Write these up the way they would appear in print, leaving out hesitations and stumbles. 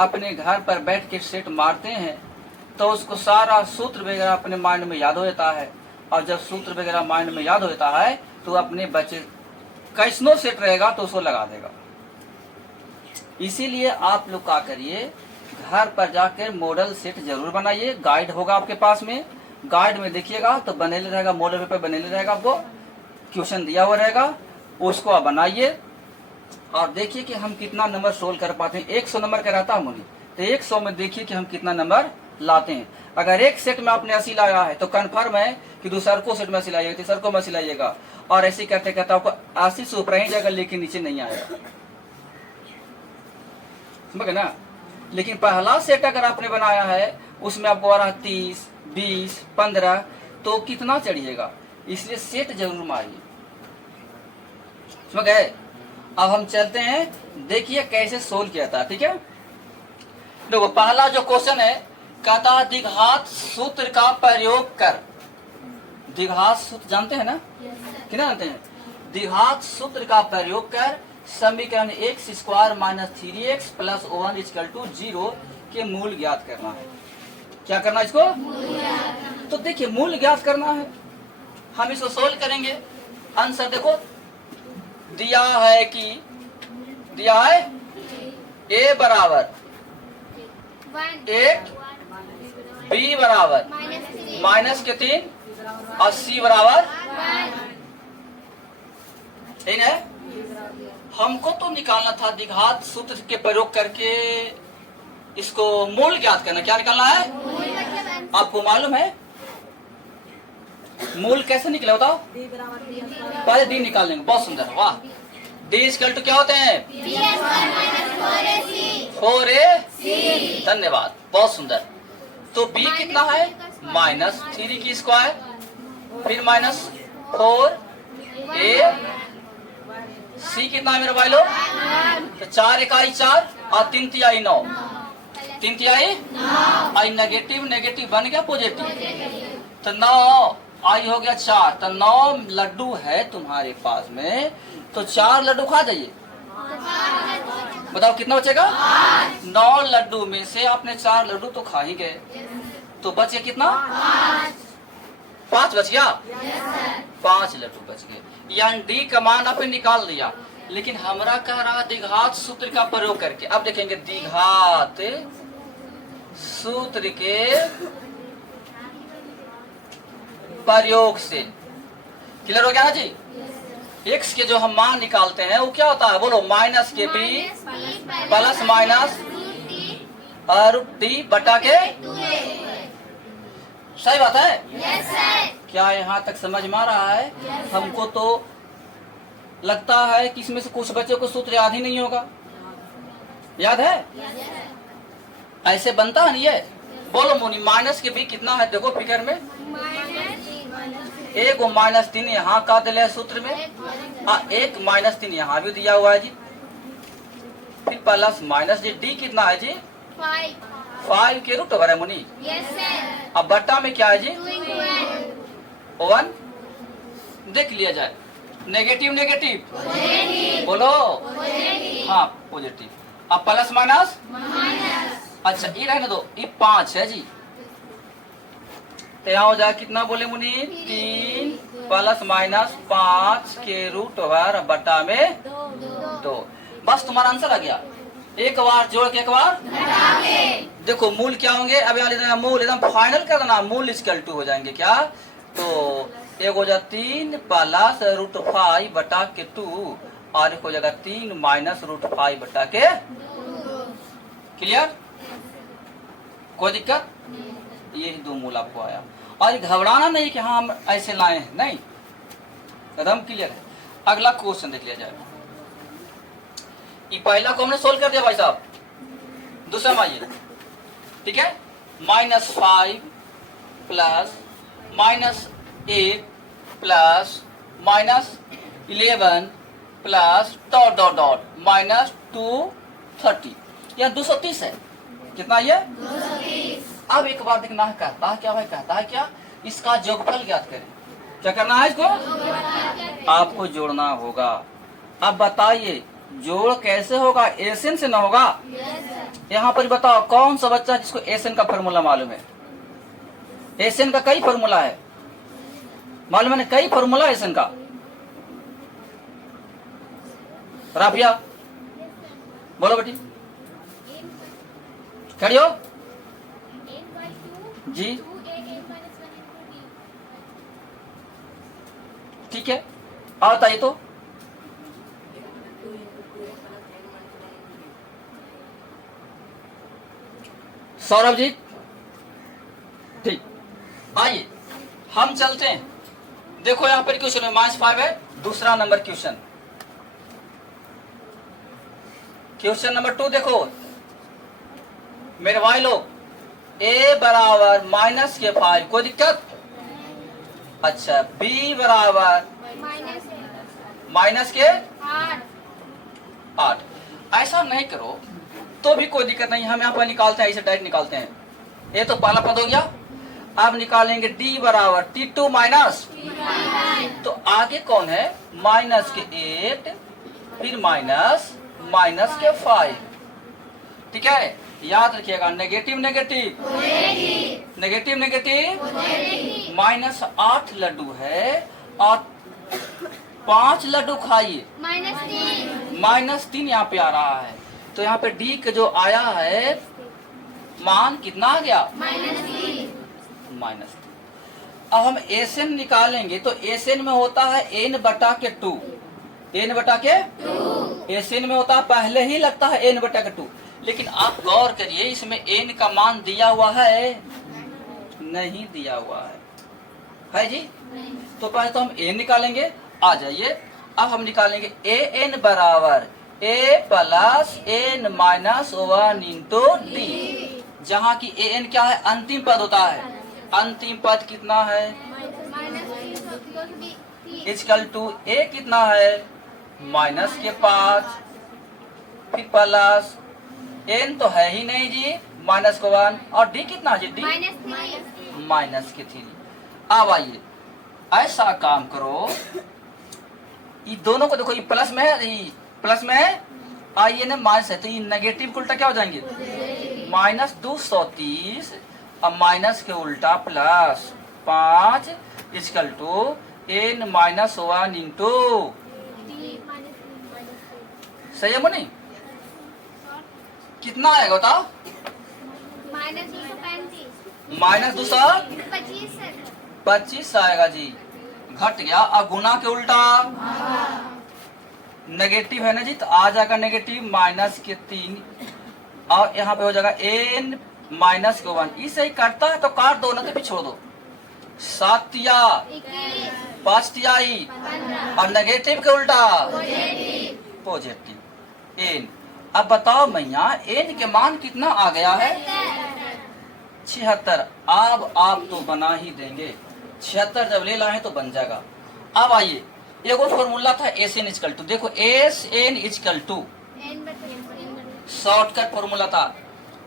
अपने घर पर बैठ के सेट मारते हैं तो उसको सारा सूत्र वगैरह अपने माइंड में याद हो जाता है, और जब सूत्र वगैरह माइंड में याद हो जाता है तो अपने बच्चे कैसनो सेट रहेगा तो उसको लगा देगा। इसीलिए आप लोग क्या करिए, घर पर जाकर मॉडल सेट जरूर बनाइए। गाइड होगा आपके पास में, गाइड में देखिएगा तो बनेले रहेगा, मॉडल पेपर बनेले रहेगा, आपको क्वेश्चन दिया हुआ रहेगा, उसको आप बनाइए और देखिए कि हम कितना नंबर सोल्व कर पाते हैं। 100 नंबर का रहता है मुनि, तो 100 में देखिए कि हम कितना नंबर लाते हैं। अगर एक सेट में आपने 80 लाया है तो कन्फर्म है कि दूसर को सेट में 80 लाइएगा, तीसर को में 80 लाइएगा, और ऐसे करते करते आपको 80 से ऊपर ही जाएगा लेकिन नीचे नहीं आएगा, समझ गए ना। लेकिन पहला सेट अगर आपने बनाया है उसमें आपको आ रहा 30, 20, 15, तो कितना चढ़िएगा, इसलिए सेट जरूर मारिए, समझ गए। अब हम चलते हैं, देखिए कैसे सोल्व किया था, ठीक है। देखो पहला जो क्वेश्चन है, कहता द्विघात सूत्र का प्रयोग कर। द्विघात सूत्र जानते हैं ना, कितना जानते हैं। द्विघात सूत्र का प्रयोग कर समीकरण x square minus 3x plus 1 equal to 0 के मूल ज्ञात करना है। क्या करना है इसको, तो देखिए मूल ज्ञात करना है, हम इसको सोल्व करेंगे। आंसर देखो दिया है कि दिया है a बराबर 8, b बराबर माइनस के 3 और c बराबर 1 है। हमको तो निकालना था द्विघात सूत्र के प्रयोग करके इसको मूल ज्ञात करना। क्या निकालना है, आपको मालूम है मूल कैसे निकले बताओ। पहले डी निकाल लेंगे, बहुत सुंदर, वाह। डी इक्वल टू क्या होते हैं, 4ac, धन्यवाद, बहुत सुंदर। तो बी कितना है, माइनस 3 की स्क्वायर, फिर माइनस 4a, सी कितना है मेरे भाई लोग, तो 4 इकाई 4 और 3 तिहाई 9, 3 तिहाई आई नेगेटिव नेगेटिव बन गया पॉजिटिव, तो 9 आई हो गया 4, तो 9 लड्डू है तुम्हारे पास में, तो 4 लड्डू खा जाइए, बताओ कितना बचेगा। 9 लड्डू में से आपने 4 लड्डू तो खा ही गए, तो बचे कितना, 5 बच गया, 5 लड्डू बच गए, यानी डी का मान आपने निकाल दिया। लेकिन हमरा कह रहा द्विघात सूत्र का प्रयोग करके, अब देखेंगे द्विघात सूत्र के प्रयोग से, क्लियर हो गया ना जी। x के जो हम मान निकालते हैं वो क्या होता है, बोलो, माइनस के P plus minus root D बटा के, सही बात है। क्या यहाँ तक समझ में आ रहा है। हमको तो लगता है कि इसमें से कुछ बच्चों को सूत्र याद ही नहीं होगा, याद है, ऐसे बनता है नहीं ये, बोलो मोनी। माइनस के भी कितना है देखो फिगर में, एक -3 यहाँ का दिया है सूत्र में, एक -3 यहाँ भी दिया हुआ है जी, फिर प्लस माइनस जी, डी कितना है जी 5 के रूट ओवर है मुनी। अब बट्टा में क्या है जी 1, देख लिया जाए, नेगेटिव नेगेटिव बोलो, हाँ पॉजिटिव। अब प्लस माइनस, अच्छा ये रहने दो, ये 5 है जी, तो यहाँ हो जाए कितना बोले मुनी, 3 प्लस माइनस 5 के रूट ओवर बट्टा में 2, बस तुम्हारा आंसर आ गया। एक बार जोड़ के एक बार देखो मूल क्या होंगे, अब यहाँ मूल एकदम फाइनल कर देना, मूल इक्वल टू हो जाएंगे क्या, तो एक हो जाए 3 प्लस रूट 5 बटा के 2 और एक हो जाएगा 3 माइनस रूट 5 बटा के, क्लियर, कोई दिक्कत, ये 2 मूल आपको आया। और घबराना नहीं कि हाँ हम ऐसे लाए हैं, नहीं, एकदम क्लियर है। अगला क्वेश्चन देख लिया जाए। ये पहला को हमने सोल्व कर दिया भाई साहब, दूसरा में आइए, ठीक है। -5 plus -8 plus -11 plus dot dot dot -230, यह 230 है, कितना ये 230। अब एक बार देखना है, कहता है क्या भाई, कहता है क्या, इसका जोगफल ज्ञात करें। क्या करना है इसको, आपको जोड़ना होगा। अब बताइए जोड़ कैसे होगा, एलसीएम से ना होगा, यहाँ पर बताओ कौन सा बच्चा जिसको एसएन का फॉर्मूला मालूम है? एसएन का कई फॉर्मूला है मालूम है ना? कई फॉर्मूला एसएन का। राफिया बोलो बेटी, खड़ी हो जी। ठीक है, और बताइए तो सौरभ जी। ठीक, आइए हम चलते हैं। देखो यहाँ पर क्वेश्चन में -5 है। दूसरा नंबर क्वेश्चन, क्वेश्चन नंबर 2 देखो मेरे भाई लोग, a बराबर -5, कोई दिक्कत? अच्छा, b बराबर -8। ऐसा नहीं करो तो भी कोई दिक्कत नहीं, हम यहाँ पर निकालते हैं, इसे डायरेक्ट निकालते हैं। ये तो पहला पद हो गया। अब निकालेंगे d बराबर T2 माइनस, तो आगे कौन है? -8 फिर माइनस के 5। ठीक है, याद रखिएगा, नेगेटिव नेगेटिव नेगेटिव नेगेटिव -8 लड्डू है और 5 लड्डू खाइए, -3 यहाँ पे आ रहा है। तो यहाँ पे डी का जो आया है मान कितना आ गया? -3। अब हम एसएन निकालेंगे तो एसएन में होता है n/2, एसएन में होता है, पहले ही लगता है n/2। लेकिन आप गौर करिए, इसमें n का मान दिया हुआ है? नहीं दिया हुआ है जी। तो पहले तो हम n निकालेंगे, आ जाइए। अब हम निकालेंगे an बराबर a plus n minus 1 into D, जहाँ की an क्या है? अंतिम पद होता है। अंतिम पद कितना है? इक्वल टू a कितना है? -5 फिर प्लस n तो है ही नहीं जी, -1 और d कितना है जी? d -3। अब आइए ऐसा काम करो, ये दोनों को देखो, ये प्लस में है, ये प्लस में है, आइए ना माइनस है, तो ये नेगेटिव के उल्टा क्या हो जाएंगे? -230 अब माइनस के उल्टा +5 इक्वल टू n-1 इंटू, सही है मुनी? कितना आएगा बताओ? -225 आएगा जी, घट गया। अब गुना के उल्टा नेगेटिव है ना जी, तो आ जाएगा नेगेटिव -3 और यहाँ पे हो जाएगा n-1। इसे ही काटता है तो काट दो, ना तो फिर छोड़ दो। 7 या 5 तिहाई और नेगेटिव के उल्टा पॉजिटिव n। अब बताओ मैया, n के मान कितना आ गया है? 76। अब आप तो बना ही देंगे, 76 जब ले लाए तो बन जाएगा। अब आइए, एक और फॉर्मूला था एसएन इक्वल टू, देखो SN equal to shortcut formula था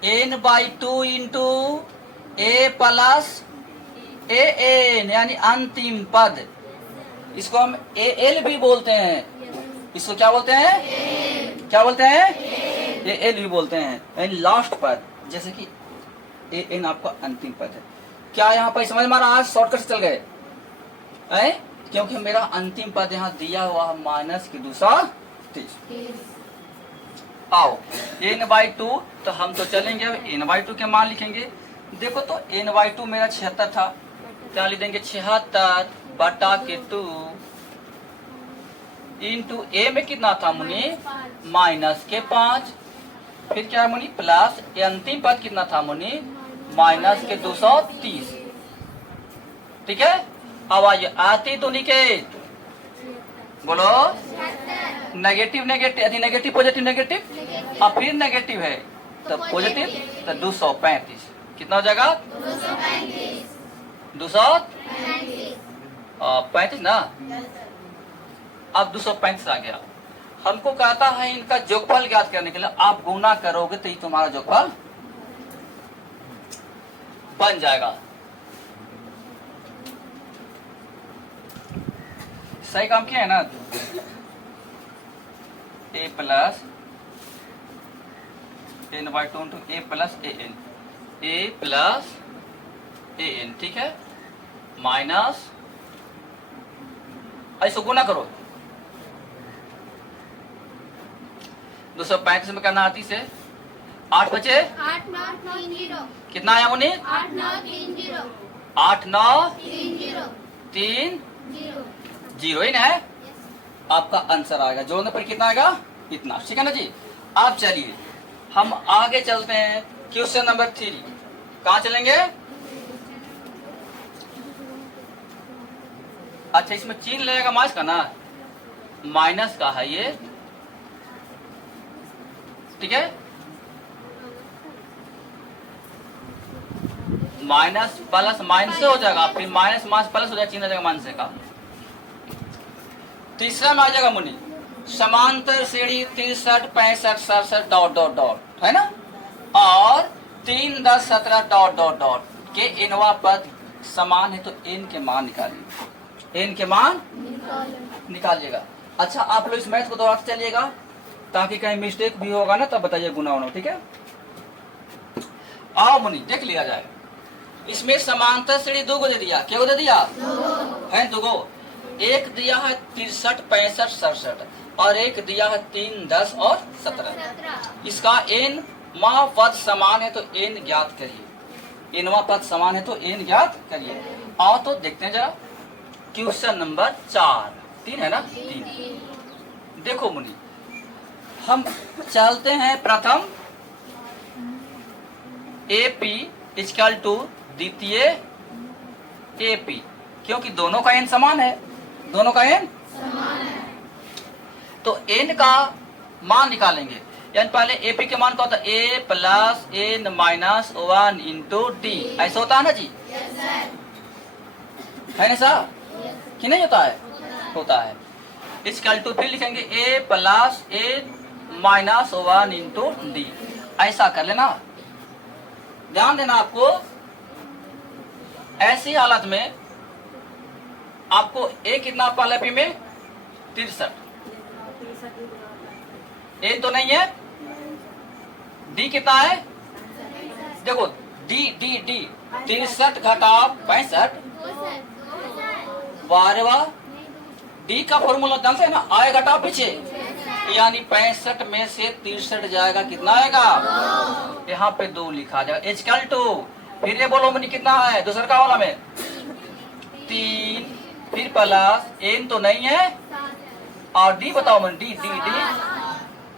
n/2 into a plus an, यानी अंतिम पद। इसको हम AL भी बोलते हैं। इसको क्या बोलते हैं? क्या बोलते हैं? AL भी बोलते हैं, यानी लास्ट पद। जैसे कि an आपका अंतिम पद है। क्या यहाँ पर समझ में आ रहा है? शॉर्टकट से चल गए हैं, क्योंकि मेरा अंतिम पद यहाँ दिया हुआ है -230। आओ n/2, तो हम तो चलेंगे अब n/2 के मान लिखेंगे। देखो तो n/2 मेरा 76 था, क्या लिख देंगे? 76/2 इंटू a में कितना था मुनि? -5। फिर क्या मुनि? प्लस अंतिम पद कितना था मुनि? -230। ठीक है, अब आइए आती तो निकेत बोलो, negative negative negative positive negative और फिर नेगेटिव है तो पॉजिटिव, तो 235 कितना हो जाएगा? 235 ना। अब 235 आ गया। हमको कहता है इनका जोगफल ज्ञात करने के लिए, आप गुना करोगे तो ये तुम्हारा जोगफल बन जाएगा। सही काम किया है ना? a plus n/2 into a plus a n, ठीक है, माइनस ऐसे गुना करो 235 में करना 30 से 8 बचे 8 9 3 0 कितना आया मुनि 8 9 3 0 8 9 3 0 3 0 0 ही ना है आपका आंसर आएगा। जोड़ने पर कितना आएगा इतना, ठीक है ना जी। आप चलिए हम आगे चलते हैं क्वेश्चन नंबर 3। कहाँ चलेंगे? अच्छा इसमें चिन्ह लगेगा माइनस का ना, माइनस का है ये, ठीक है, माइनस प्लस माइनस से हो जाएगा, फिर माइनस माइनस प्लस हो जाएगा, चिन्ह आ जाएगा माइनस का। तीसरा में आ जाएगा मुनि समांतर श्रेणी 63 65 67 डॉट डॉट डॉट है ना, और 3 10 17 डॉट डॉट डॉट के इनवा पद समान है तो n के मान निकालिए, n के मान निकालिएगा। अच्छा आप लोग इस मैथ को दोहराते चलिएगा ताकि कहीं मिस्टेक भी होगा ना तब बताइए गुना होना, ठीक है। आओ मुनि देख लिया जाए, इसमें समांतर श्रेणी 2 को दे दिया, क्या को दे दिया है 2 को, एक दिया है 63 65 67 और एक दिया है 3 10 और 17। इसका n मा पद समान है तो n ज्ञात करिए, n मा पद समान है तो n ज्ञात करिए। आओ तो देखते हैं जरा क्वेश्चन नंबर 4 3 है ना 3। देखो मुनि हम चलते हैं प्रथम AP इक्वल टू द्वितीय AP, क्योंकि दोनों का n समान है, दोनों का n समान है तो n का मान निकालेंगे। यानी पहले AP के मान का होता है a plus n minus 1 into D, ऐसा होता है ना जी, है ना साहब कि नहीं होता है? होता है। इक्वल टू फिर लिखेंगे a plus n minus 1 into D, ऐसा कर लेना। ध्यान देना आपको ऐसी हालत में आपको a कितना पहले पी में 63, a तो नहीं है, d कितना है देखो d d d 63 घटाव 65 12 d का फॉर्मूला ध्यान से ना, आए घटाव पीछे, यानी 65 में से 63 जाएगा कितना आएगा, यहाँ पे 2 लिखा जाएगा इक्वल टू, फिर ये बोलो मनी कितना है दूसरा का वाला में 3, फिर प्लस n तो नहीं है और d बताओ मन d d d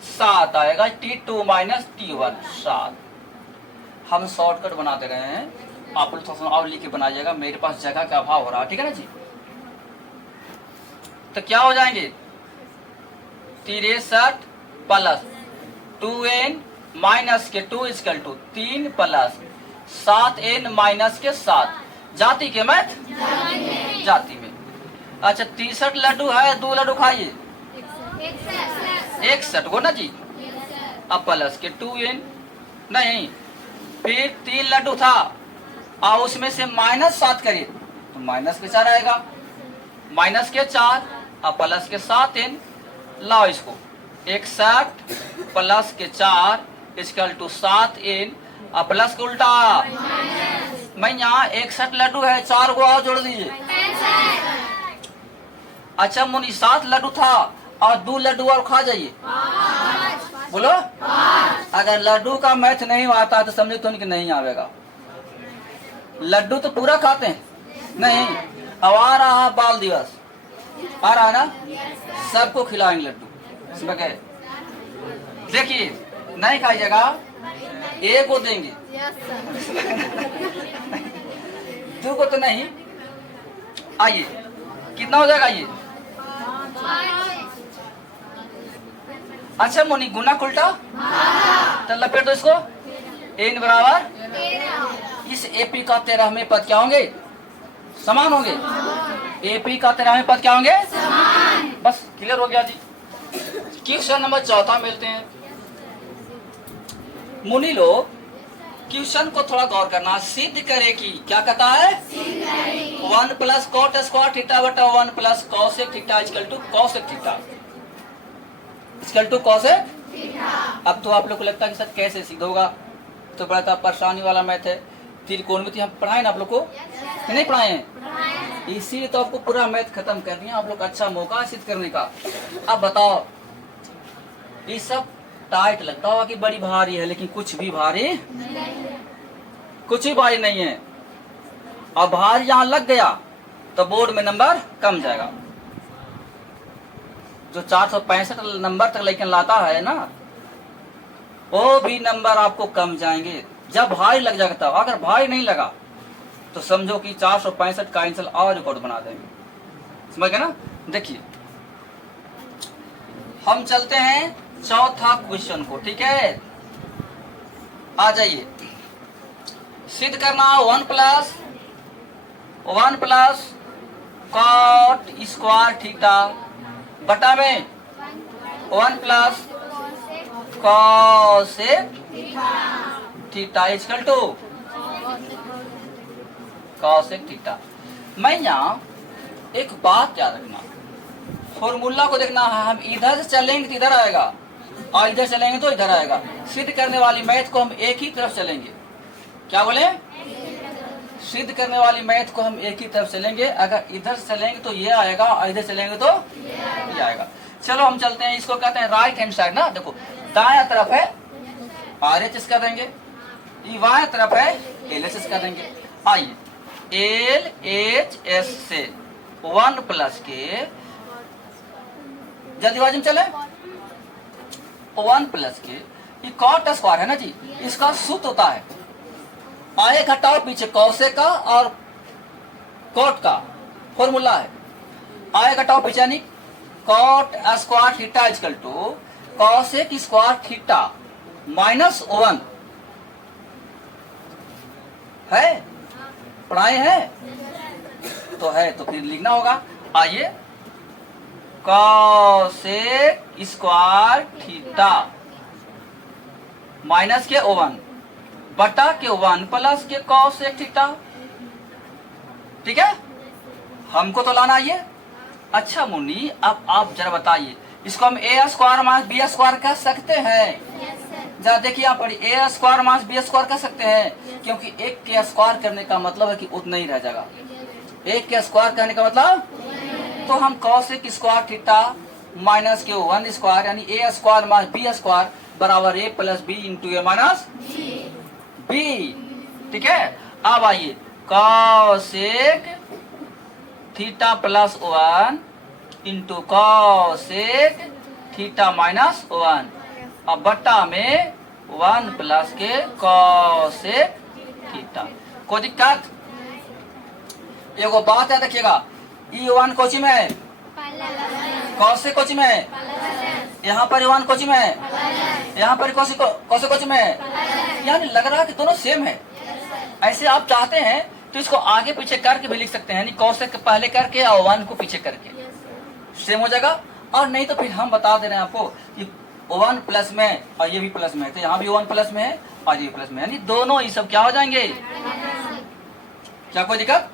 7 आएगा, t2 माइनस t1 7। हम शॉर्टकट बनाते गए हैं, आप लोग थोड़ा और लिख के बनाइएगा, मेरे पास जगह का अभाव हो रहा है, ठीक है ना जी। तो क्या हो जाएंगे 63 प्लस 2n माइनस के 2 equal to 3 plus 7n minus के 7, जाति के मैथ जाति में। अच्छा 63 लड्डू है, 2 लड्डू खाइए 61 को ना जी, अब प्लस के 2n नहीं, फिर 3 लड्डू था और उसमें से माइनस 7 करिए तो माइनस के 4 आएगा, माइनस के 4 और प्लस के 7n, लाओ इसको 61 प्लस के 4 इक्वल टू 7n और प्लस के उल्टा, मैं यहाँ 61 लड्डू है, 4 को और जोड़ दीजिए। अच्छा मुनि 7 लड्डू था और 2 लड्डू और खा जाइए, बोलो अगर लड्डू का मैथ नहीं आता तो समझो तो उनके नहीं आवेगा। लड्डू तो पूरा खाते हैं नहीं, अब आ रहा बाल दिवस आ रहा है ना, सबको खिलाएंगे लड्डू, देखिए नहीं खाइएगा, एक को देंगे 2 को तो नहीं। आइए कितना हो जाएगा ये, अच्छा मुनि गुना उल्टा तो लपेट दो इसको, n बराबर इस AP का 13वें पद क्या होंगे समान होंगे, AP का 13वें पद क्या होंगे समान। बस क्लियर हो गया जी। क्वेश्चन नंबर 4 मिलते हैं। मुनि लोग क्वेश्चन को थोड़ा गौर करना, सिद्ध करे कि क्या कहता है 1 प्लस कॉट स्क्वायर थीटा बटा 1 plus cosec theta equal to cosec theta equal to cosec अब तो आप लोग को लगता है कि सर कैसे सिद्ध होगा, तो बड़ा था परेशानी वाला मैथ है। त्रिकोणमिति हम पढ़ाए ना आप लोग को कि नहीं पढ़ाए हैं? इसीलिए तो आपको पूरा मैथ खत्म कर दिया आप लोग, अच्छा मौका सिद्ध करने का। अब बताओ, ये सब टाइट लगता होगा कि बड़ी भारी है, लेकिन कुछ भी भारी नहीं है। अब भारी यहाँ लग गया तो बोर्ड में नंबर कम जाएगा। जो 465 नंबर तक लेकिन लाता है ना, वो भी नंबर आपको कम जाएंगे जब भारी लग जाएगा तब। अगर भारी नहीं लगा तो समझो कि 465 का आंसर और रिकॉर्ड बना देंगे। समझ गए ना? देखिए हम चलते हैं चौथा क्वेश्चन को, ठीक है? आ जाइए, सिद्ध करना 1 प्लस कॉट स्क्वायर थीटा बटा में 1 plus cosec theta equal to cosec theta. मैं यहाँ एक बात याद रखना, फॉर्मूला को देखना है। हम इधर से चलेंगे तो इधर आएगा और इधर चलेंगे तो इधर आएगा। सिद्ध करने वाली मैथ को हम एक ही तरफ चलेंगे। क्या बोले? सिद्ध करने वाली मैथ को हम एक ही तरफ चलेंगे। अगर इधर से चलेंगे तो ये आएगा और इधर चलेंगे तो ये आएगा। चलो हम चलते हैं, इसको कहते हैं राइट हैंड साइड ना। देखो दाया तरफ है RHS कर देंगे, बाएं तरफ है LHS कर देंगे। आइए, LHS से 1 प्लस के जल्दीबाजी में चले। 1 प्लस के ये कॉट स्क्वायर है ना जी, इसका सूत्र होता है आए घटाओ पीछे कौसेक का और कॉट का फॉर्मूला है आए घटाओ पीछे, यानी cot square theta equal to cosec square theta -1 है। पढ़ाए हैं तो है, तो फिर लिखना होगा। आइए, कौसेक स्क्वायर थीटा माइनस के 1 बटा के 1 प्लस के कौसेक थीटा। ठीक है, हमको तो लाना ये। अच्छा मुन्नी, अब आप जरा बताइए, इसको हम ए स्क्वायर माइनस बी स्क्वायर कह सकते हैं? जरा देखिए यहाँ पर, ए स्क्वायर माइनस बी स्क्वायर कह सकते हैं, क्योंकि एक के स्क्वायर करने का मतलब है कि उतना ही रह जाएगा। एक के स्क्वायर करने का मतलब, तो हम कौसेक स्क्वायर थीटा माइनस के 1 स्क्वायर यानी A square minus B square बराबर A plus B into A minus B. ठीक है, अब आइए, cosec theta plus 1 into cosec theta minus 1 अब बट्टा में 1 प्लस के कौसेक थीटा। कोई दिक्कत? एगो बात है, देखिएगा, E1 कोची में है, कौसेक कोची में है, यहाँ पर E1 कोची में है, यहाँ पर कौसेक कोची में है, यानी लग रहा है कि दोनों सेम है। ऐसे आप चाहते हैं तो इसको आगे पीछे करके भी लिख सकते हैं, यानी कौसेक पहले करके और 1 को पीछे करके सेम हो जाएगा। और नहीं तो फिर हम बता दे रहे हैं आपको कि 1 प्लस में और ये भी प्लस में है, तो यहाँ भी 1 प्लस में है और ये प्लस में, यानी दोनों ये सब क्या हो जाएंगे? क्या कोई दिक्कत?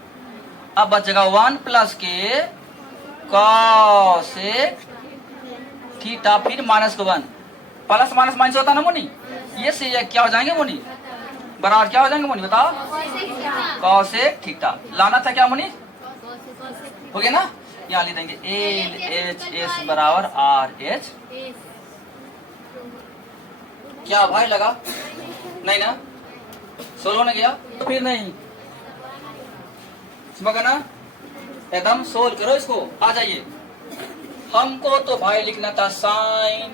अब बचेगा 1 प्लस के कौसेक थीटा फिर माइनस को 1, प्लस माइनस माइनस होता है ना मुनी, ये से ये क्या हो जाएंगे मुनी? बराबर क्या हो जाएंगे मुनी? बताओ, कौसेक थीटा। लाना था क्या मुनी? हो गया ना? यहाँ लिख देंगे LHS बराबर RH। क्या भाई लगा? नहीं ना? सोल्व ने गया तो फिर नहीं समझ ना, एकदम सोल्व करो इसको। आ जाइए, हमको तो भाई लिखना था साइन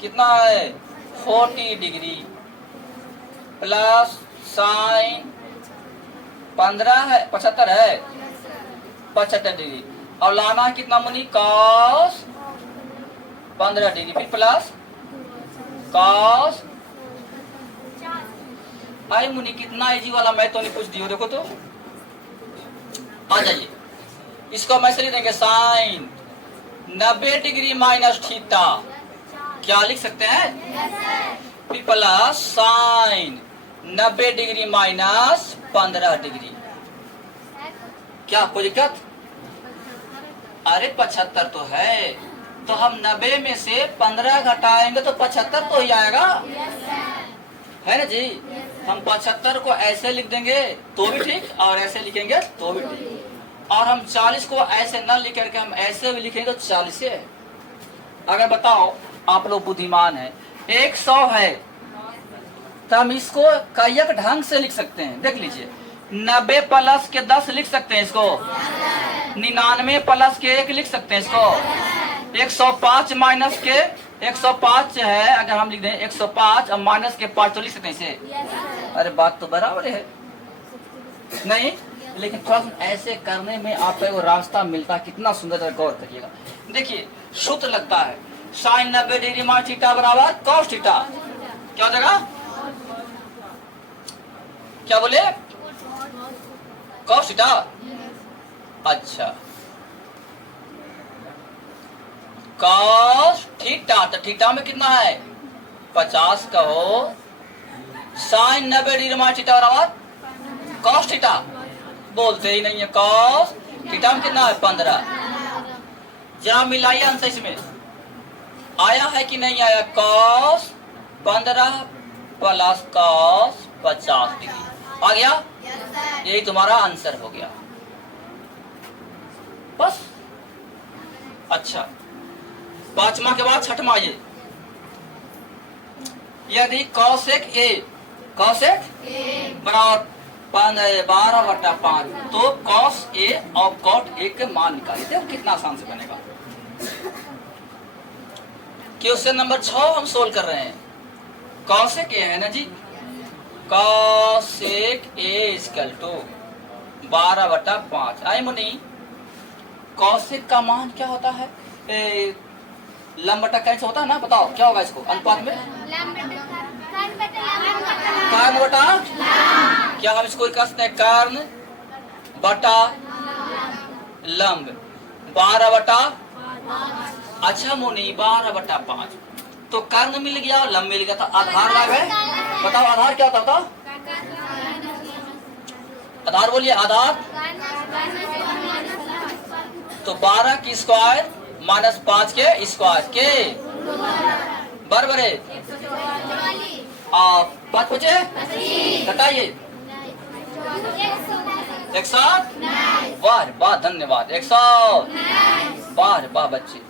कितना है 40 डिग्री प्लस साइन 15 है 75 है 75 डिग्री, और लाना कितना मुनी? कॉस 15 डिग्री फिर प्लस कॉस। आई मुनी कितना इजी वाला मैं तो नहीं पूछ दियो। देखो तो आ जाइए, इसको हम ऐसे लिख देंगे साइन 90 डिग्री माइनस थीटा। क्या लिख सकते हैं? फिर plus sign 90 degree minus 15 degree. क्या कोई दिक्कत? अरे 75 तो है, तो हम 90 में से 15 घटाएंगे तो 75 तो ही आएगा, है ना जी। हम 75 को ऐसे लिख देंगे तो भी ठीक, और ऐसे लिखेंगे तो भी ठीक, और हम 40 को ऐसे न लिख करके हम ऐसे भी लिखेंगे तो 40 है। अगर बताओ आप लोग बुद्धिमान है, 100 है तो हम इसको कईक ढंग से लिख सकते हैं। देख लीजिए, 90 प्लस के 10 लिख सकते हैं इसको, 99 प्लस के 1 लिख सकते हैं इसको, 105 माइनस के 105 है, अगर हम लिख दें 105 और माइनस के 5 तो लिख सकते हैं इसे। अरे बात तो बराबर है नहीं, लेकिन थोड़ा सा ऐसे करने में आपको वो रास्ता मिलता है, कितना सुंदर गौर करिएगा। देखिए सूत्र लगता है sin 90 डिग्री माइनस थीटा बराबर cos थीटा, क्या हो जाएगा, क्या बोले, cos थीटा। अच्छा cos थीटा, तो थीटा में कितना है 50 का हो, sin 90 डिग्री माइनस थीटा बराबर cos थीटा, बोलते ही नहीं है, cos थीटा में कितना है 15। जरा मिलाइए आंसर इसमें, आया है कि नहीं आया, cos 15 प्लस cos 50 डिग्री आ गया, यही तुम्हारा आंसर हो गया बस। अच्छा पांचवा के बाद छठवा, ये यदि cosec A बराबर 12/5 तो cos A और cot A के मान निकालिए। देखो कितना आसान से बनेगा। क्वेश्चन नंबर 6 हम सोल्व कर रहे हैं। cosec A है ना जी, cosec A इक्वल टू 12/5। आई मुनी, cosec का मान क्या होता है, लंब बटा कैसे होता है ना, बताओ क्या होगा इसको अनुपात में, कर्ण बटा, क्या हम इसको कह सकते हैं कर्ण बटा लंब, 12/, अच्छा मुनि 12/5, तो कर्ण मिल गया और लंब मिल गया, तो आधार लग है। बताओ आधार क्या होता था, आधार बोलिए, आधार तो 12 की स्क्वायर माइनस 5 के स्क्वायर के बराबर है, और 5 बचे घटाइए 100, वाह वाह धन्यवाद, 100, वाह वाह बच्चे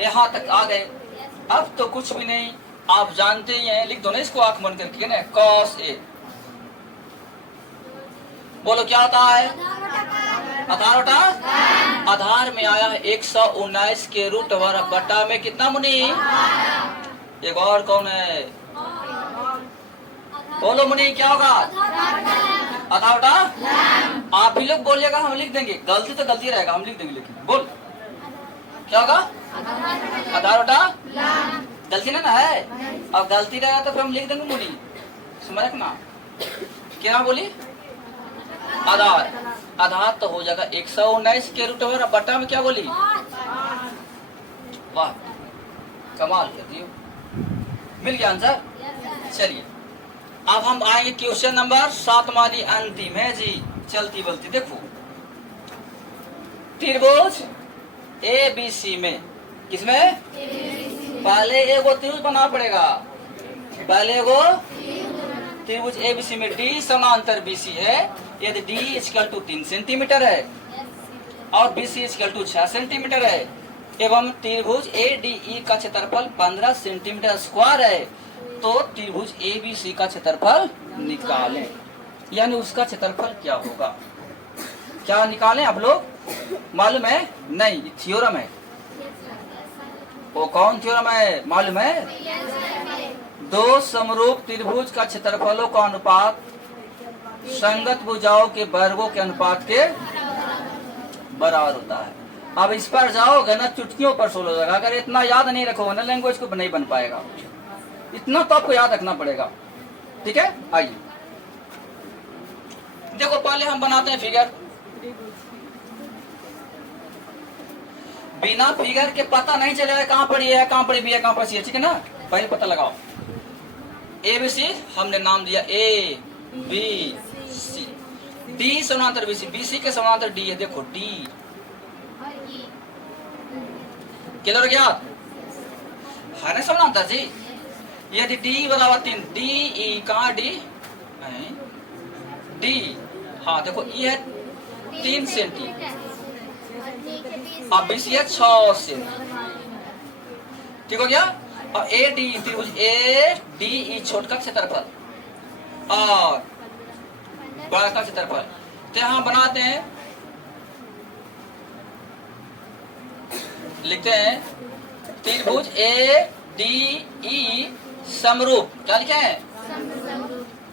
यहाँ तक आ गए। अब तो कुछ भी नहीं, आप जानते ही हैं, लिख दो ना इसको आंख बंद करके ना, cos A, बोलो क्या होता है, आधार बटा, आधार में आया है 119 के रूट हमारा बटा में कितना मुनि, एक और कौन है, बोलो मुनि क्या होगा, आधार बटा, आप भी लोग बोलिएगा हम लिख देंगे, गलती तो गलती रहेगा हम लिख देंगे, लेकिन बोल क्या होगा, आधार बटा, गलती ना है, अब गलती रहेगा तो फिर हम लिख देंगे मुनि, समझ ना, क्या बोली, आधार, आधार तो हो जाएगा 119 के रूट ओवर बटा में क्या बोली, वाह कमाल कर दियो, मिल गया आंसर। चलिए अब हम आएंगे क्वेश्चन नंबर 7 वाली, अंतिम है जी, चलती बलती। देखो त्रिभुज ABC में, किसमें, पहले एगो त्रिभुज बना पड़ेगा, पहले एगो त्रिभुज ABC में D समांतर BC है, यदि D इक्वल टू 3 सेंटीमीटर है और BC इक्वल टू 6 सेंटीमीटर है, एवं त्रिभुज ADE का क्षेत्रफल 15 सेंटीमीटर स्क्वायर है, तो त्रिभुज ABC का क्षेत्रफल निकालें, यानी उसका क्षेत्रफल क्या होगा, क्या निकालें आप लोग, मालूम है नहीं, थ्योरम है, वो कौन थ्योरम है मालूम है, दो समरूप त्रिभुज का क्षेत्रफलों का अनुपात संगत भुजाओं के वर्गों के अनुपात के बराबर होता है। अब इस पर जाओगे ना चुटकियों पर सोल हो जाएगा, अगर इतना याद नहीं रखोगे ना लैंग्वेज को नहीं बन पाएगा, इतना तो आपको याद रखना पड़ेगा, ठीक है। आइए देखो पहले हम बनाते हैं फिगर, बिना फिगर के पता नहीं चलेगा कहां पर ये है, कहां पर बी है, कहां पर सी है, ठीक है ना, पहले पता लगाओ। ABC हमने नाम दिया ABC, D समांतर BC, BC के समांतर D है, देखो D, क्लियर हो गया, है ना समानांतर जी। यदि डी बराबर 3, डी ई कहाँ डी डी, हाँ देखो ये है 3 सेंटी, अब बीसी है 6 सेंटी, ठीक हो गया। और ए डी त्रिभुज ए डी ई छोटका क्षेत्रफल और बड़ा का क्षेत्रफल, तो यहाँ बनाते हैं, लिखते हैं त्रिभुज ए डी ई समरूप, क्या लिखे हैं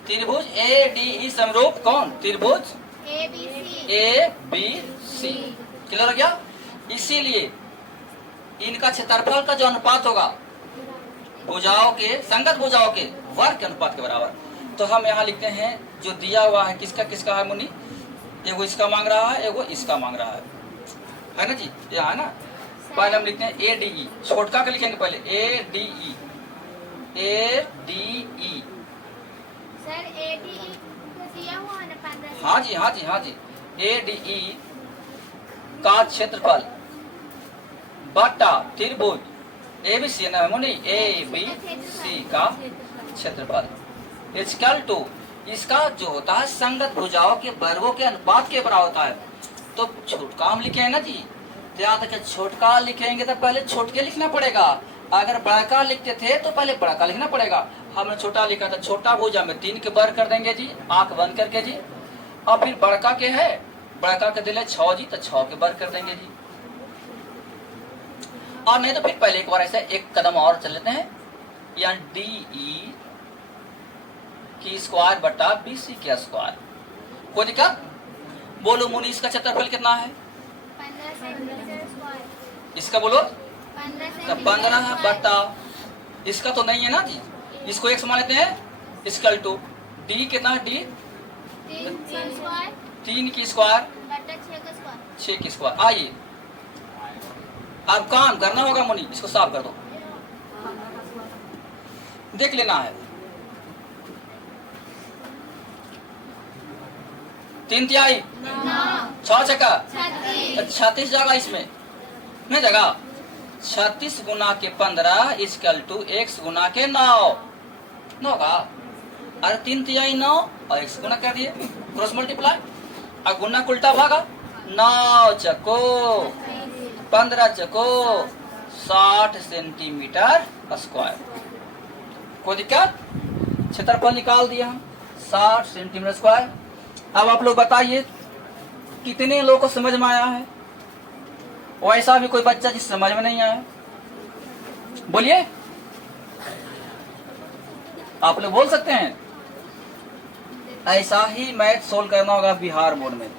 त्रिभुज ए डी ई समरूप कौन त्रिभुज ए बी सी, क्लियर हो गया। इसीलिए इनका क्षेत्रफल का जो अनुपात होगा भुजाओं के, संगत भुजाओं के वर्ग के अनुपात के बराबर। तो हम यहाँ लिखते हैं जो दिया हुआ है किसका किसका है मुनि, एगो इसका मांग रहा है, एगो इसका मांग रहा है ना जी, यहाँ है ना। पहले हम लिखते हैं ए डी ई, छोटका का लिखेंगे पहले A D E, A D E sir A D E दिया हुआ है ना 15। हाँ जी हाँ जी हाँ जी, ए डी ई का क्षेत्रफल बटा त्रिभुज ए बी सी ना मुनि, ए बी सी का क्षेत्रफल इक्वल टू इसका जो होता है संगत भुजाओं के वर्गों के अनुपात के बराबर होता है। तो छोटका हम लिखे हैं ना जी, तो याद रखिए छोटका लिखेंगे तो पहले छोटके लिखना पड़ेगा, अगर बड़का लिखते थे तो पहले बड़का लिखना पड़ेगा। हमने छोटा लिखा था, छोटा भुजा में 3 के वर्ग कर देंगे जी, आंख बंद करके जी। और फिर बड़का के है, बड़का के दिले 6 जी, तो 6 के वर्ग कर देंगे जी। और नहीं तो फिर पहले एक बार ऐसे एक कदम और चल लेते हैं, यानी डी ई की स्क्वायर बटा बी सी का स्क्वायर। कोई दिक्कत? बोलो मुनि इसका क्षेत्रफल कितना है? 15 सेंटीमीटर स्क्वायर। इसका बोलो 15 बटा, इसका तो नहीं है ना जी, इसको एक समान लेते हैं, इक्वल टू डी कितना है, डी 3 की स्क्वायर बटा 6 का स्क्वायर। 6 की स्क्वायर। आइए अब काम करना होगा मुनि, इसको साफ कर दो, देख लेना है। 3 तिहाई 6 छक्का 36 जगह, इसमें नहीं जगह 36 गुना के 15 इक्वल टू x गुना के 9 का, अरे 3 तिहाई 9 और x गुना कर दिए, क्रॉस मल्टीप्लाई, और गुना उल्टा भागा, 9 चको 15 चको 60 सेंटीमीटर स्क्वायर। कोई दिक्कत? क्षेत्रफल निकाल दिया हम 60 सेंटीमीटर स्क्वायर। अब आप लोग बताइए कितने लोगों को समझ में आया है? वैसा भी कोई बच्चा जिस समझ में नहीं आया बोलिए, आप लोग बोल सकते हैं। ऐसा ही मैथ सोल्व करना होगा बिहार बोर्ड में।